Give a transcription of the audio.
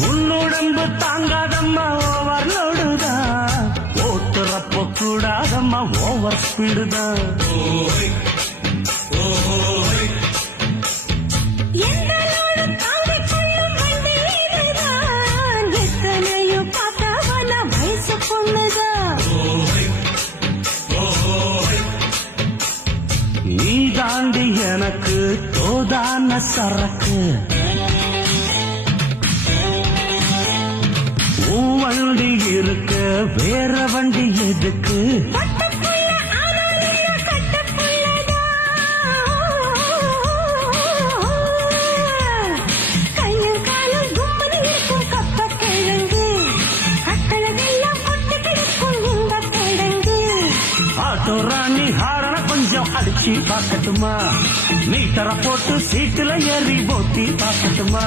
உன்னுடம்பு தாங்காதம்மா ஓவர்லோடுதான், ஓட்டுறப்ப கூடாதம்மா over ஸ்பீடுதான். நீ தாண்டி எனக்கு தோதான சரக்கு, உன் வண்டி இருக்க வேற வண்டி எதுக்கு? ஆட்டோ ராணி ஹாரன கொஞ்சம் அடிச்சு பார்க்கட்டுமா? மீட்டரை போட்டு சீட்டுல ஏறி போட்டி பார்க்கட்டுமா?